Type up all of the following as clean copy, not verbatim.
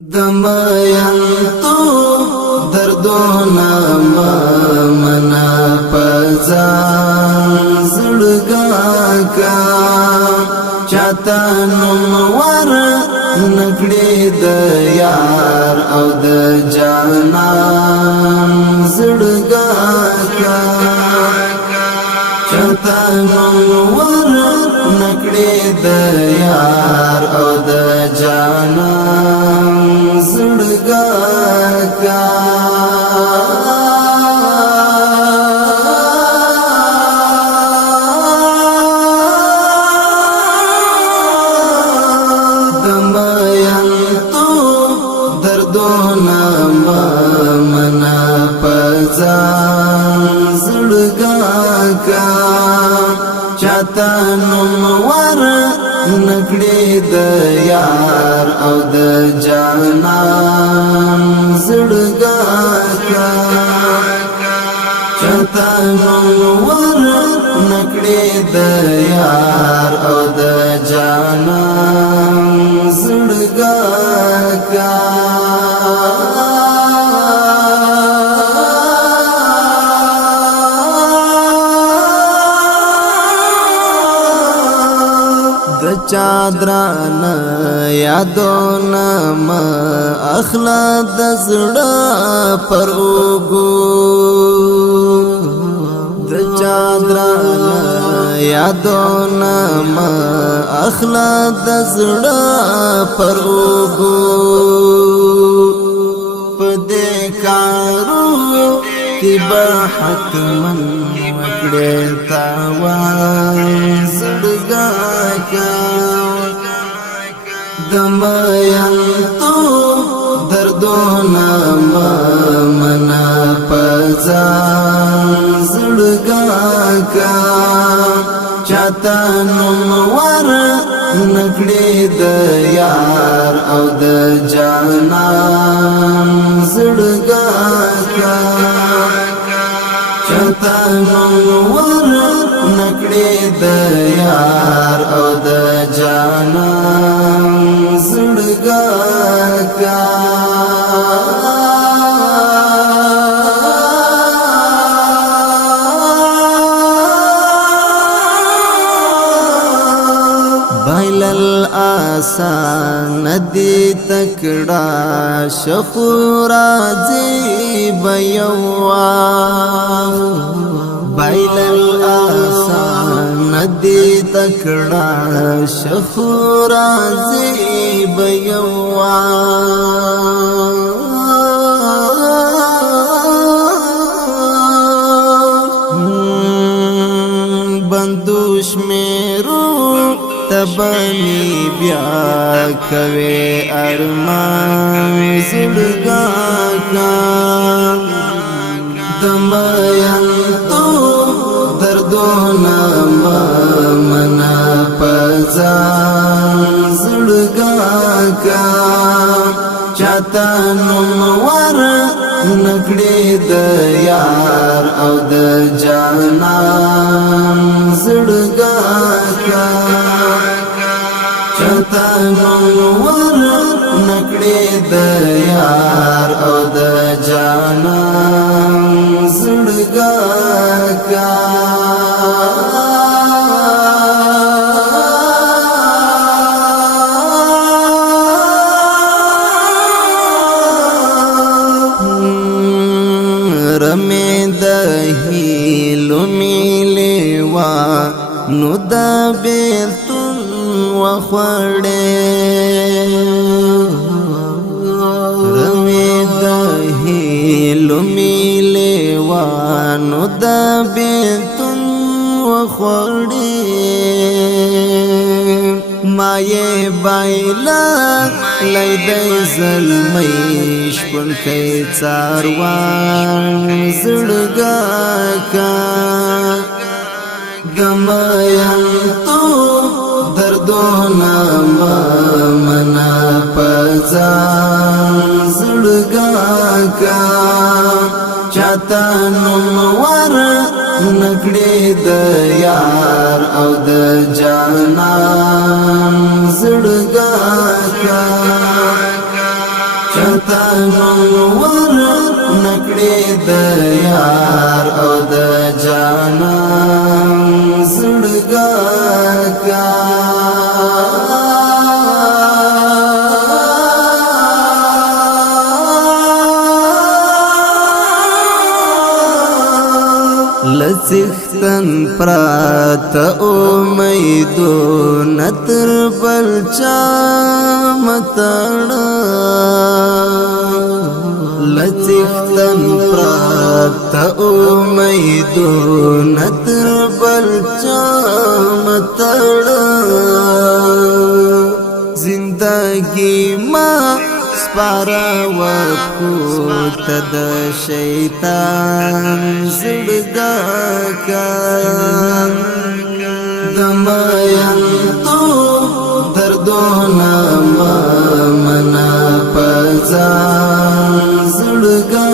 دميان تو دردونا منا پزان زړګا کا چاته نور نکړي د یار او د جانان زړګا کا چاته نور نکړي د یار او د جانان زړګا کا دميان تو دردونا منا پزان زړګا کا چاته نور نکړي د یار او د جانان زړګا کا چاته نور نکړي د یار او د جانان زړګا کا چادران یادونه ما اخلا د زړه پر اوګو د چادران یادونه ما اخلا د زړه پر اوګو پدې کارو کی به حتمن وکړې تاوان زړګا کا دميان تو دردونا منا پزان زړګا کا چاته نور نکړي د یار او د جانان زړګا کا چاته نور نکړي د یار او د جانان زړګا کا بایلل آسان ندی تکڑا شخورا زیب یوا بایلل آسان ندی تکڑا شخورا زیب یوا بندوش میرو تبانی بیا کوي ارمان زړګا کا دميان تو دردونا منا پزان زړګا کا چاته نور نکړي د یار او د جانان زړګا کا چاته نور نکړي د یار او د جانان زړګا کا رمې د هیلو میلوا نو د بیلتون وخوړې رمې د هیلو میلوا نو د بیلتون وخوړې مایه بایلا لیدای زلمی شپون کئی څاروان زړګا کا دميان تو دردونا منا پزان زړګا کا چاته نور نکړي د یار او د جانان زړګا کا چاته نور نکړې د یار او د جانان زړګا کا لڅختن پرات امیدو نتر بلچا متړه لڅختن پرات امیدو نتر بلچا متړه زندگی ما سپارا وکو تد شیطان زړګا کا دمایان تو دردونه منا پزان زړګا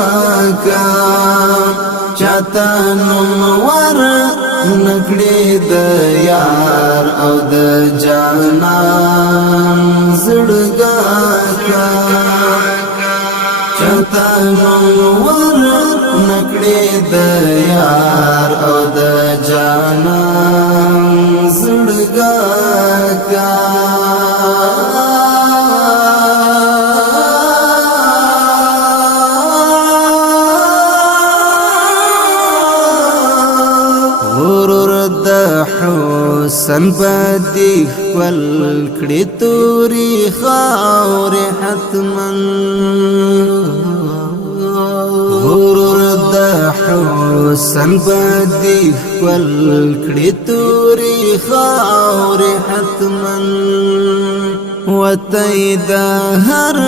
کا چاته نور نکړې د یار او د جانان زړګا کا چاته نور نکړې د یار او د جانان زړګا کا حسن بدی خپل کړي توري خاور حتمن غرور د حسن بدی خپل کړي توري خاور حتمن وتید هر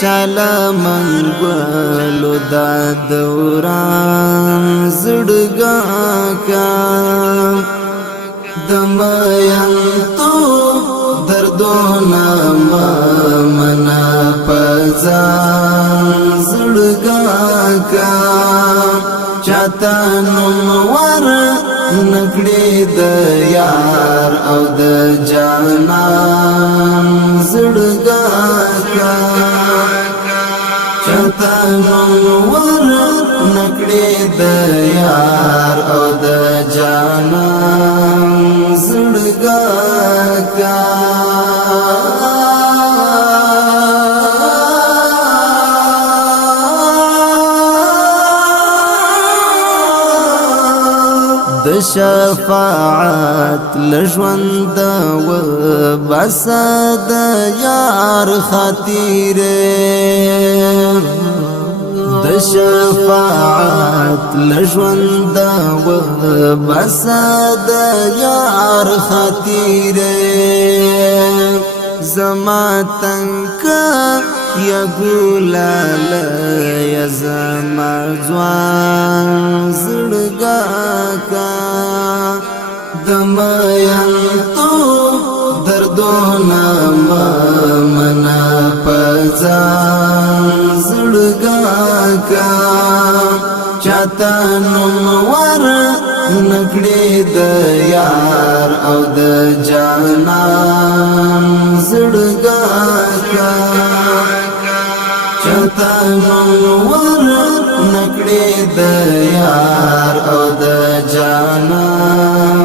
چاله منګلو دا دوران زړګا کا دمایان تو دردونه منا پزان زړګا کا چاته نور نکړې د یار او د جانان زړګا کا چاته نور نکړې د یار او د جانان زړګا کا د شفاعت لژوند و بس د یار خاطره د شفاعت لژوند و بس د یار خاطره زما تنک یا ګلال یا زما ځوان زړګا کا دمایان تو دردونه منا پزان زړګا کا چاته نور نکړې د یار او د جانان زړګا کا چاته نور نکړې د یار او د جانان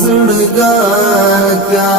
زړګا کا